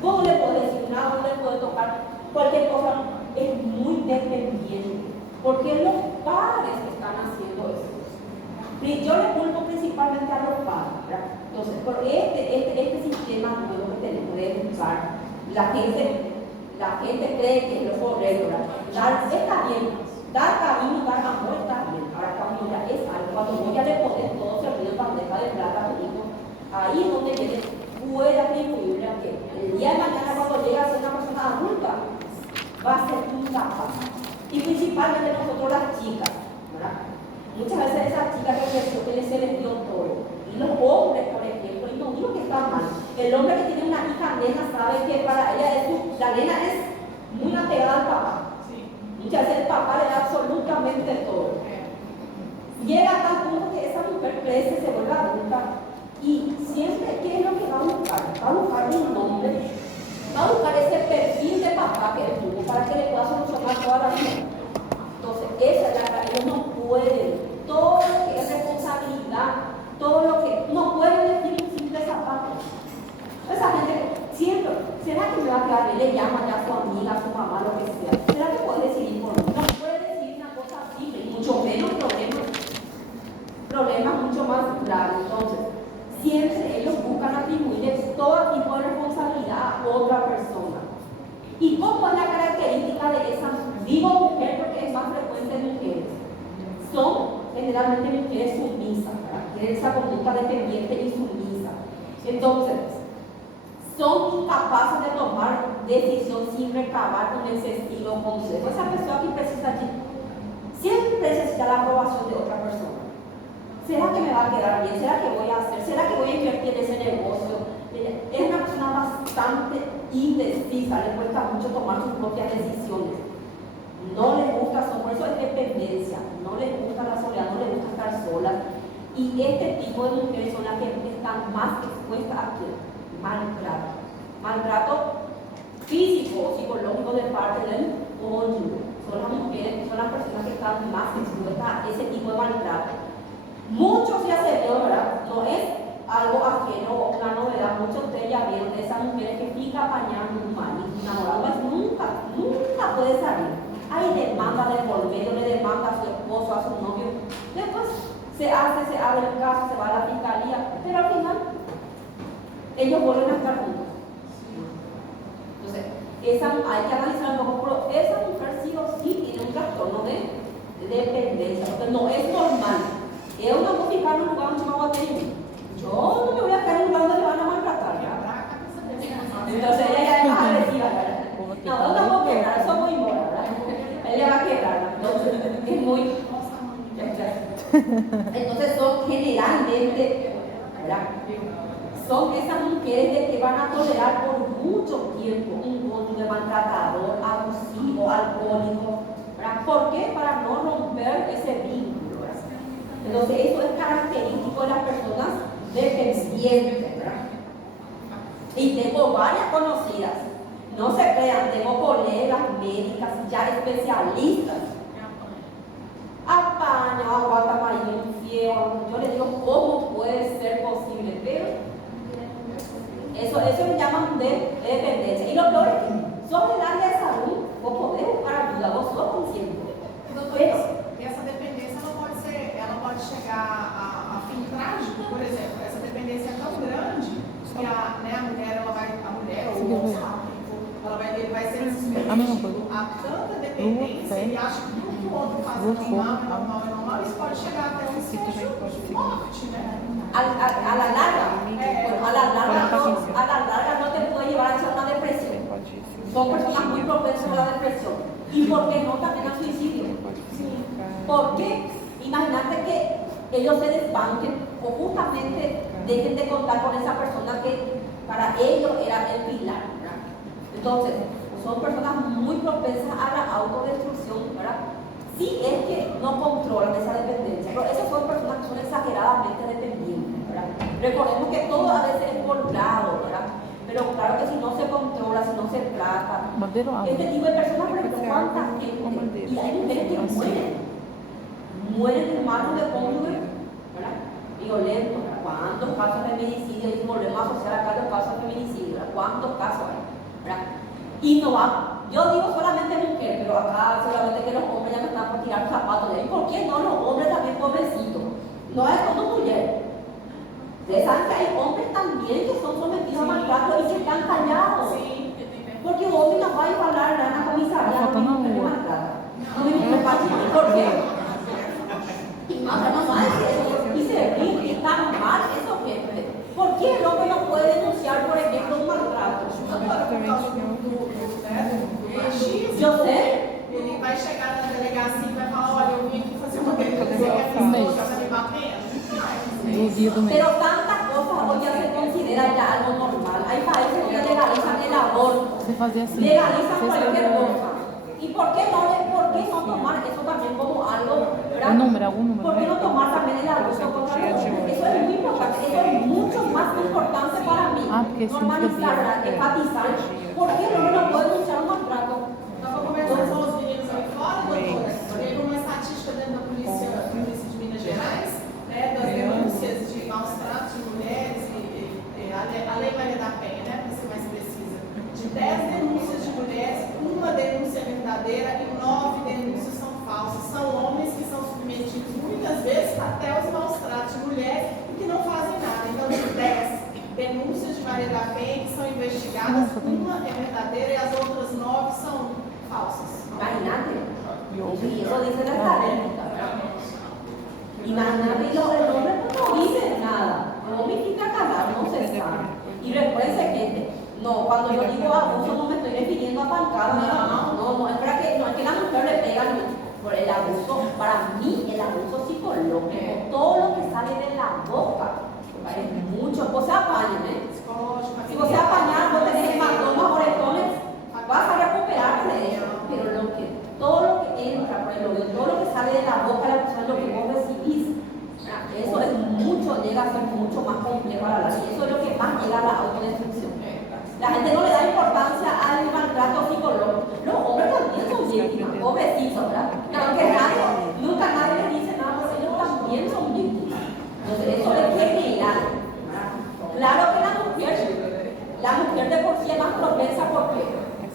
Vos no le podés decir nada, no le podés tocar cualquier cosa. Es muy dependiente. Porque los padres están haciendo eso. Yo le culpo principalmente a los padres, ¿verdad? Entonces, por este sistema nuevo que tenemos de educar, la gente cree que es lo correcto, ¿verdad? Está bien, dar cariño, dar amor está bien. Ahora, cuando ya es algo, cuando vos ya le pones todo servido en bandeja de plata a tu hijo, ahí es donde puede atribuirle a que el día de mañana, cuando llegue a ser una persona adulta, va a ser incapaz. Y principalmente nosotros las chicas, ¿verdad? Muchas veces esas chicas que se les dio todo. Y los hombres, por ejemplo, y no digo que está mal. El hombre que tiene una hija nena sabe que para ella la nena es muy apegada al papá. Sí. Muchas veces el papá le da absolutamente todo. Llega a tal punto que esa mujer crece, se vuelve adulta. Y siempre, ¿qué es lo que va a buscar? Va a buscar un hombre. Va a buscar ese perfil de papá que él tuvo para que le pueda solucionar toda la vida. Entonces, esa es la que ellos no pueden. Todo lo que es responsabilidad, todo lo que no pueden decir un simple zapato. Esa gente siempre, ¿será que me va a quedar bien? Le llama ya a su amiga, a su mamá, lo que sea. ¿Será que puede decidir por mí? No puede decidir una cosa simple, y mucho menos problemas mucho más graves. Entonces, siempre ellos buscan atribuirles todo tipo de responsabilidad a otra persona. ¿Y cómo es la característica de esa? Digo mujer porque es más frecuente en mujeres. Son generalmente mujeres sumisas, ¿verdad? Tienen esa conducta dependiente y sumisa. Entonces, son incapaces de tomar decisión sin recabar un excesivo consejo. Esa persona que siempre necesita la aprobación de otra persona. ¿Será que me va a quedar bien? ¿Será que voy a hacer? ¿Será que voy a invertir en ese negocio? Es una persona bastante indecisa, le cuesta mucho tomar sus propias decisiones. No les gusta, por eso es dependencia, no les gusta la soledad, no les gusta estar solas. Y este tipo de mujeres son las que están más expuestas a maltrato. Maltrato físico o psicológico de parte del cónyuge. Son las mujeres, son las personas que están más expuestas a ese tipo de maltrato. Mucho se hace, ¿verdad? No es algo ajeno o una novedad. Muchos de ustedes ya vieron de esas mujeres que fica apañando un man y enamorado, nunca puede salir. hay demanda de por medio, le demanda a su esposo, a su novio. Después se abre el caso, se va a la fiscalía, pero al final ellos vuelven a estar juntos. Entonces, hay que analizar un poco, pero esa mujer sí o sí tiene un trastorno de dependencia, porque no es normal. Eu não vou ficar num lugar onde não atende. Eu não me voy a ficar en un lugar donde me van a maltratar. Entonces ella ya es más agresiva, ¿verdad? No, yo no puedo quebrar, eso es muy mora, ¿verdad? Ella va a quebrar, entonces es muy... Entonces son generalmente, ¿verdad? Son esas mujeres de que van a tolerar por mucho tiempo un cónyuge maltratador, abusivo, alcohólico, ¿verdad? ¿Por qué? Para no romper ese vínculo, ¿verdad? Entonces eso es característico de las personas dependientes, ¿verdad? Y tengo varias conocidas, no se crean, tengo colegas médicas ya especialistas. Apaña, aguanta marido infiel. Yo le digo, ¿cómo puede ser posible? Pero eso le llaman de dependencia. Y lo peor es que sobre el área de salud, vos podés buscar ayuda, vos sos consciente. Pero essa dependência ela pode chegar a fim trágico, por exemplo. Essa dependência é tão grande que a mulher, ou o homem, ele vai ser submetido a tanta dependência e acha que tudo que o outro faz é normal, isso pode chegar até um estágio de morte, né? A la larga no te puede llevar a una depresión. Son personas muy propensas a la depresión. ¿Y por qué no también al suicidio? ¿Por qué? Imagínate que ellos se desbanquen o justamente dejen de contar con esa persona que para ellos era el pilar, ¿verdad? Entonces, son personas muy propensas a la autodestrucción, ¿verdad? Sí es que no controlan esa dependencia, pero esas son personas que son exageradamente dependientes, ¿verdad? Recordemos que todo a veces es por grado, ¿verdad? Pero claro que si no se controla, si no se trata, este tipo de personas, por ejemplo, ¿cuánta gente? Y hay mujeres que mueren en manos de cónyuges, ¿verdad? Violentos, ¿verdad? ¿Cuántos casos de feminicidio? Y volvemos a asociar acá los casos de feminicidio, ¿verdad? ¿Cuántos casos hay? ¿Verdad? Y no va. Yo digo solamente mujer, pero acá seguramente que los hombres ya me están por tirar zapatos. ¿Y por qué no los hombres también pobrecitos? No es como mujer. Ustedes saben que hay hombres también que son sometidos a maltrato y que están callados. Sí. Porque un hombre no va a hablar a la comisaría no me maltrata. No me maltrata. ¿Por qué? Y no va a decir eso. Y se ríe, y está mal eso que. ¿Por qué el hombre no puede denunciar, por ejemplo, un maltrato? Eu sei. Ele vai chegar na delegacia e vai falar, olha, eu vim aqui fazer uma denúncia, que a pessoa está me batendo. Pero tantas cosas hoy ya se considera ya algo normal. Hay países donde legalizan el aborto, legalizan cualquier cosa. ¿Y por qué no tomar eso también como algo? ¿Por qué no tomar también el abuso contra la mujer? Eso es muy importante, eso es mucho más importante para mí. Normalizar, enfatizar. ¿Por qué el hombre no puede denunciar un maltrato? Estava conversando com os meninos ali fora, doutora, teve uma estatística dentro da polícia de Minas Gerais, né, das denúncias de maus tratos de mulheres, a Lei Maria da Penha, né, para ser mais precisa, de 10 denúncias de mulheres, uma denúncia é verdadeira e 9 denúncias são falsas. São homens que são submetidos muitas vezes até os maus tratos de mulheres e que não fazem nada. Então, de 10 denúncias de Maria da Penha que são investigadas, uma é verdadeira e as outras 9 são falsas. Imagínate. Y eso dice la estadística. Imagínate, el hombre no dice nada. El hombre fica calado, no se sabe. Y recuérdense, gente, no, cuando yo digo abuso no me estoy refiriendo a pancada. No, es para que, no es que la mujer le pega por el abuso. Para mí, el abuso psicológico, todo lo que sale de la boca, es mucho. Vos se apañan, ¿eh? Si vos se apañan, vos tenés hematomas, moretones, vas a recuperarte de eso. Pero todo lo que entra por el oído, todo lo que sale de la boca de la persona, lo que vos recibís, eso es mucho, llega a ser mucho más complejo a la larga. Y eso es lo que más llega a la autodestrucción. La gente no le da importancia al maltrato psicológico. Los hombres también son víctimas, pobrecitos, ¿verdad? Aunque nunca nadie les dice nada, pero ellos también son víctimas. Entonces eso es general. Claro que la mujer de por sí es más propensa, ¿por qué?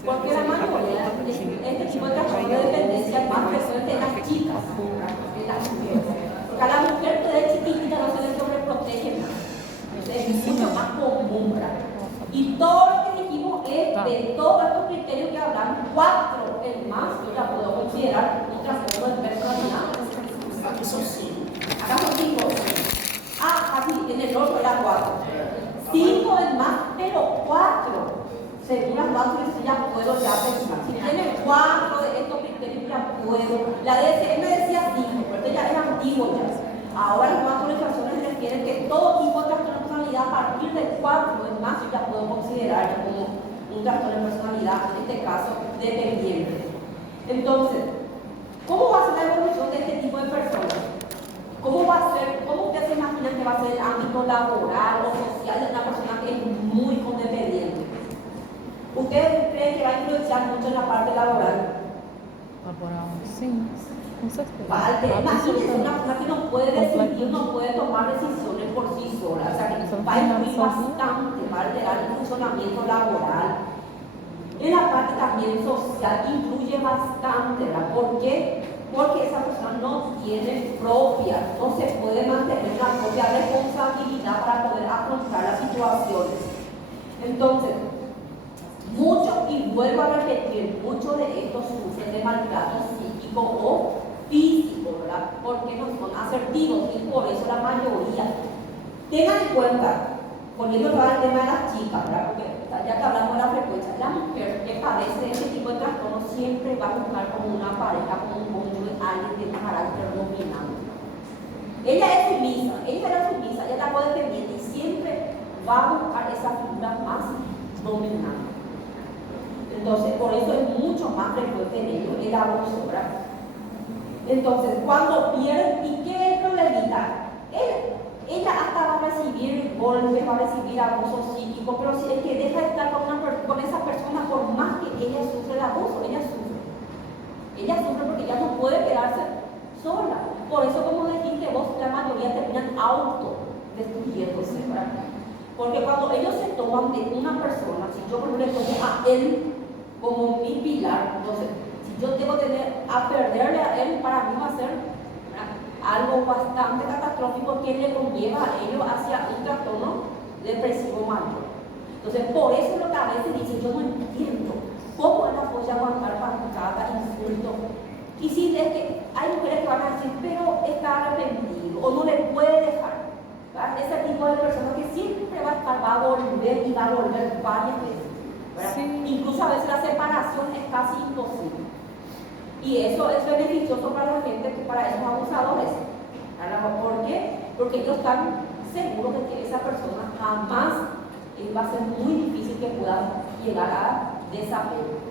Porque la mayoría de este tipo de trastorno de dependencia es más frecuente en las chicas, en las mujeres. Porque a la mujer desde chiquitita no se le sobreprotege más. Es mucho más común, ¿verdad? Y todo lo que dijimos es de todos estos criterios que hablamos, 4 el más, yo la puedo considerar un trastorno de personalidad. Aquí son 5. Acá son 5. Ah, aquí en el otro era 4. 5 el más, pero 4. Según las bases ya puedo ya pensar. Si tiene 4 de estos criterios ya puedo. La DSM decía 5, pero esto ya es antiguo ya. Ahora las nuevas actualizaciones refieren que todo tipo de trastorno de personalidad a partir del 4 en más yo ya puedo considerar como un trastorno de personalidad, en este caso dependiente. Entonces, ¿cómo va a ser la evolución de este tipo de personas? ¿Cómo va a ser, cómo ustedes se imaginan que va a ser el ámbito laboral o social de una persona que es muy codependiente? ¿Ustedes creen que va a influenciar mucho en la parte laboral? Laboral, sim, com certeza. Imagínense una persona que no puede decidir, no puede tomar decisiones por sí sola. O sea, que va a influir bastante, va a alterar el funcionamiento laboral. En la parte también social influye bastante, ¿verdad? ¿Por qué? Porque esa persona no tiene propia, no se puede mantener una propia responsabilidad para poder afrontar las situaciones. Entonces, muchos, y vuelvo a repetir, muchos de estos sufren de maltrato psíquico o físico, ¿verdad? Porque no son asertivos y por eso la mayoría. Tengan en cuenta, poniendo al tema de las chicas, ¿verdad? Porque ya que hablamos de la frecuencia, la mujer que padece de este tipo de trastorno siempre va a buscar como una pareja, como un cónyuge, alguien de carácter dominante. Ella es sumisa, ella era sumisa, ella está codependiente y siempre va a buscar esa figura más dominante. Entonces, por eso es mucho más frecuente en ellos el abuso, ¿verdad? Entonces, cuando pierden, ¿y qué es el problemita? Ella hasta va a recibir golpes, va a recibir abuso psíquico, pero si es que deja de estar con esa persona, por más que ella sufre el abuso, ella sufre. Ella sufre porque ella no puede quedarse sola. Por eso, como dijiste vos, la mayoría terminan autodestruyéndose, ¿verdad? Porque cuando ellos se toman de una persona, si yo le tomo a él como mi pilar, entonces, si yo tengo que perderle a él, para mí va a ser algo bastante catastrófico que le conlleva a ellos hacia un trastorno depresivo mayor. Entonces, por eso es lo que a veces dicen, yo no entiendo cómo él puede aguantar cada insulto. Y si es que hay mujeres que van a decir, pero está arrepentido o no le puede dejar. ¿Verdad? Ese tipo de personas que siempre va a volver y va a volver varias veces. Sí. Incluso a veces la separación es casi imposible. Y eso es beneficioso para la gente, para esos abusadores. ¿Por qué? Porque ellos están seguros de que esa persona jamás va a ser muy difícil que pueda llegar a desapego.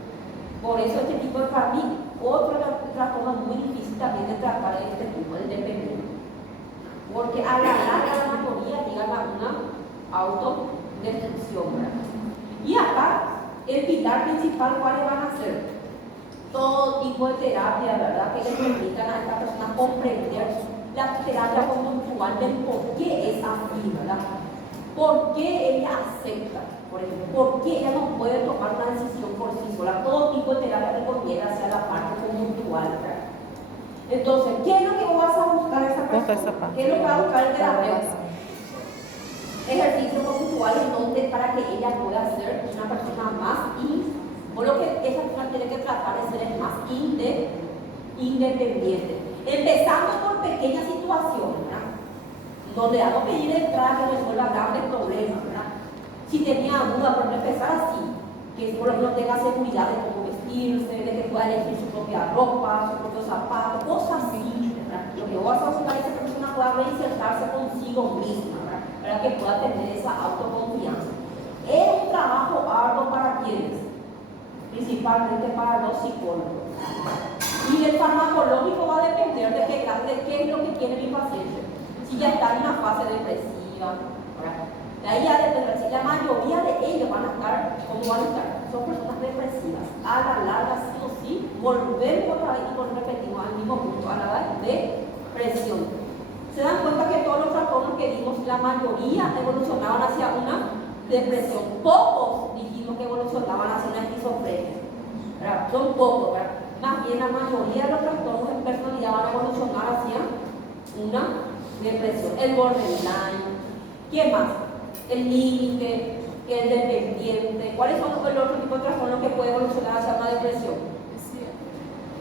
Por eso este tipo de, para mí, otro trastorno muy difícil también de tratar de este tipo de dependencia. Porque a la larga la mayoría llegan a una autodestrucción, ¿verdad? Y acá, el pilar principal, ¿cuáles van a ser? Todo tipo de terapia, ¿verdad? Que le permitan a esta persona comprender la terapia conductual del por qué es así, ¿verdad? ¿Por qué ella acepta? Por ejemplo, ¿por qué ella no puede tomar una decisión por sí sola? Todo tipo de terapia que conviene hacia la parte conductual, ¿verdad? Entonces, ¿qué es lo que vas a buscar a esa persona? ¿Qué es lo que va a buscar el terapeuta? Ejercicios conductuales donde para que ella pueda ser una persona más por lo que esa persona tiene que tratar de ser más independiente. Empezando por pequeñas situaciones, ¿verdad? Donde hago pedir entrada que resuelva grandes problemas, ¿verdad? Si tenía duda, por empezar así, que por lo menos tenga seguridad de cómo vestirse, de que pueda elegir su propia ropa, su propio zapato, cosas así, ¿verdad? Lo que vas a hacer es que esa persona pueda reinsertarse consigo misma, ¿verdad? Para que pueda tener esa autoconfianza. Es un trabajo arduo para quienes, principalmente para los psicólogos. Y el farmacológico va a depender de qué es lo que tiene mi paciente. Si ya está en una fase depresiva, ¿verdad? De ahí ya depende. Si la mayoría de ellos van a estar, ¿cómo van a estar? Son personas depresivas. A la larga, sí o sí, volvemos otra vez y repetimos al mismo punto, a la edad de depresión. Se dan cuenta que todos los trastornos que dimos, la mayoría evolucionaban hacia una depresión. Pocos dijimos que evolucionaban hacia una esquizofrenia. también la mayoría de los trastornos de personalidad van a evolucionar hacia una depresión. El borderline, ¿qué más? El límite, el dependiente. ¿Cuáles son los otros tipos de trastornos que pueden evolucionar hacia una depresión?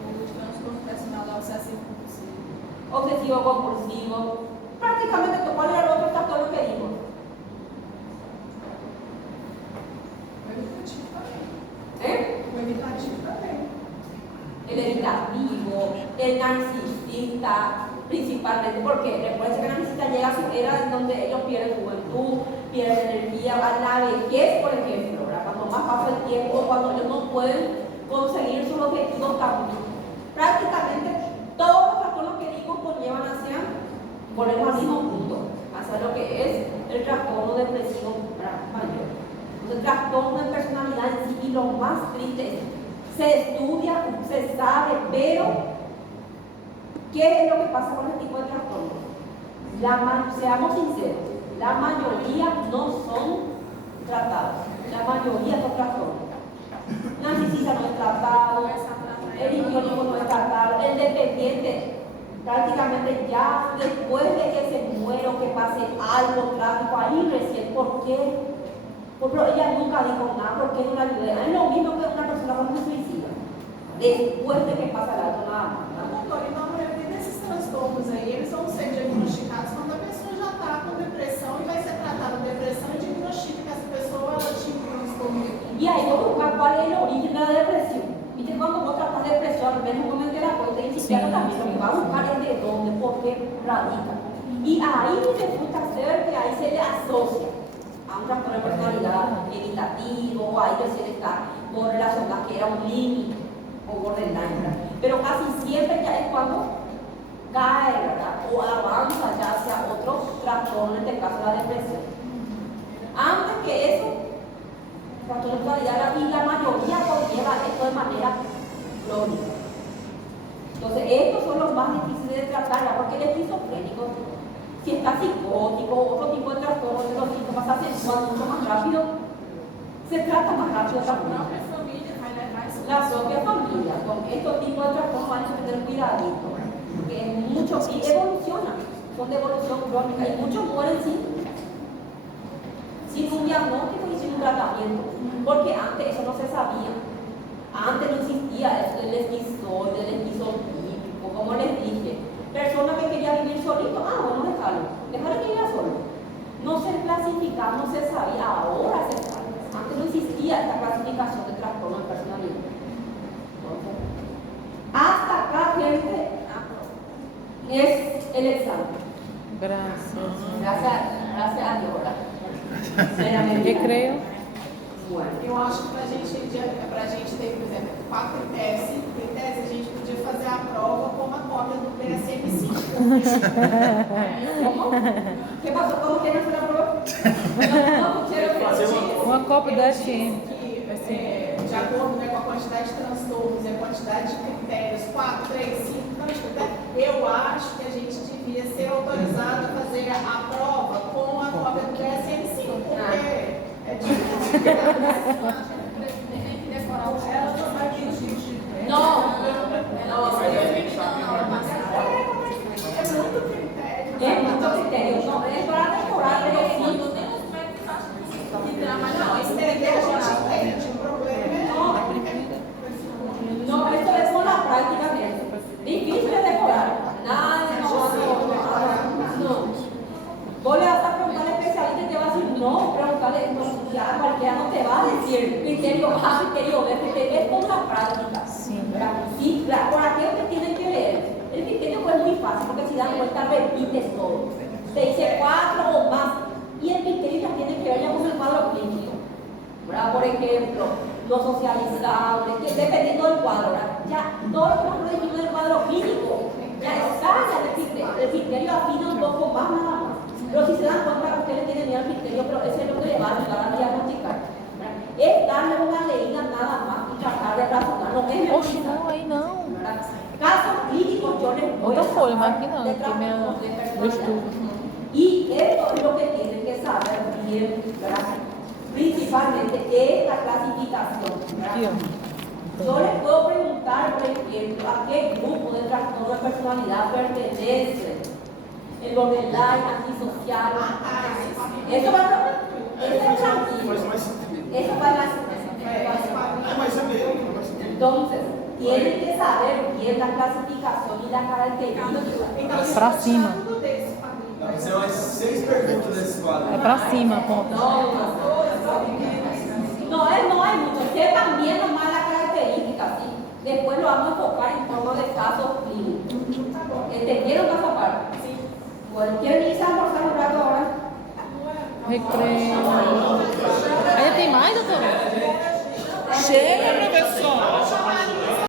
O transtorno personal obsessivo-compulsivo. Obsesivo-compulsivo. Prácticamente, ¿cuál era el otro trastorno que dimos? O evitativo também. El evitativo, el narcisista, principalmente, porque recuerden que el narcisista llega a su era en donde ellos pierden juventud, pierden energía, a la vejez, por ejemplo, ¿verdad? Cuando más pasa el tiempo, cuando ellos no pueden conseguir sus objetivos también. Prácticamente todos los trastornos que digo conllevan hacia, volvemos al mismo punto, hacia lo que es el trastorno depresivo mayor. Entonces, el trastorno de personalidad en sí, y lo más triste es, se estudia, se sabe, pero ¿qué es lo que pasa con este tipo de trastornos? Seamos sinceros, la mayoría no son tratados, la mayoría son trastornos. Narcisista no es tratado, el histriónico no es tratado, el dependiente prácticamente ya después de que se muera o que pase algo trágico, ahí recién, ¿por qué? Porque ella nunca dijo nada, ¿por qué no la ayudé? Es lo mismo que una persona cuando se suicida, después de que pasa algo, nada más. Doutor, e na maioria desses transtornos aí, eles vão ser diagnosticados quando a pessoa já está com depressão e vai ser tratada de depressão e diagnostica que essa pessoa tinha um transtorno. Y ahí vamos a buscar cuál es el origen de la depresión. Viste, cuando vos tratas de depresión, al menos como en terapeuta y psiquiatra también, lo que va a buscar es de dónde, por qué radica. Y ahí resulta ser que ahí se le asocia a un trastorno de personalidad evitativo, o ahí recién está con relación a que era un límite o borderline, ¿verdad? Pero casi siempre ya es cuando cae, ¿verdad? O avanza ya hacia otros trastornos, en este caso la depresión. Antes que eso, trastorno de personalidad, y la mayoría conlleva esto de manera crónica. Entonces, estos son los más difíciles de tratar, ¿verdad? Porque el esquizofrénico, si está psicótico o otro tipo de trastorno, de los síntomas se acentúan mucho más rápido, se trata más rápido también. La propia familia, con estos tipos de trastornos van a tener cuidadito, porque muchos sí evolucionan, son de evolución crónica y muchos mueren sin un diagnóstico y sin un tratamiento, porque antes eso no se sabía, antes no existía eso del esquizoide, del esquizotípico, como les dije, persona que quería vivir solito, bueno, déjalo que viviera solo, no se clasificaba, no se sabía, ahora se sabe, antes no existía esta clasificación de trastorno de personalidad. Hasta acá, gente, es el examen. Gracias a Dios, ¿verdad? Eu creio. Bueno, eu acho que para a gente ter, por exemplo, 4 critérios, 5 critérios, a gente podia fazer a prova com uma cópia do DSM-5. Como? Que passou? Como que não foi a prova? Uma cópia da SM. De acordo, né, com a quantidade de transtornos e a quantidade de critérios, 4, 3, 5, eu acho que a gente devia ser autorizado a fazer a prova com a cópia do DSM-5, porque é difícil. Tem que decorar o ela não vai vir Não. É muito critério. Não, é para decorar, Não, esse daqui a gente entende. O problema é. No, esto es con la práctica mesmo. Difícil de decorar. Nada de no. Vos le vas a preguntar al especialista y te va a decir, no, preguntarle, no, ya cualquiera no te va a decir criterio A, criterio B, porque es con la práctica. Sí. Sí, por aquello que tienen que leer. El criterio pues es muy fácil, porque si dan vuelta repites todo. Te dice 4 o más. Y el criterio ya tiene que ver ya con el cuadro clínico. ¿Verdad? Por ejemplo, lo socializable, que dependiendo del cuadro, ¿verdad? Ya todo lo que nosotros dijimos del cuadro clínico, ya está el criterio afina un poco más nada más. Pero si se dan cuenta, ustedes tienen miedo al criterio, pero ese es lo que le va a ayudar a diagnosticar. ¿Verdad? Es darle una leída nada más y tratar de razonar, no es Oxe, memorizar. não, aí não. ¿Verdad? Casos clínicos yo les voy Outra a folha, mas sacar aqui não, de aqui meu trastornos de do personalidad. estudo. Y esto es lo que tienen que saber bien, ¿verdad? Principalmente esta clasificación, ¿verdad? Aqui, ó. Yo les puedo preguntar, por ejemplo, a qué grupo de trastorno de personalidad pertenece el borderline, antisocial. Eso va a es tranquilo. Eso va a Entonces, tienen que saber bien la clasificación y la característica. Pra cima. São as 6 perguntas desse quadro. É pra cima, ponto. No hay mucho. Sé también nomás la característica, ¿sí? Después lo vamos a enfocar en torno de casos clínicos. ¿Entendieron esa parte? Sí. Bueno, ¿quieren irse a almorzar un rato ahora? Recreio. Ainda tem mais, doutora? Chega, professor!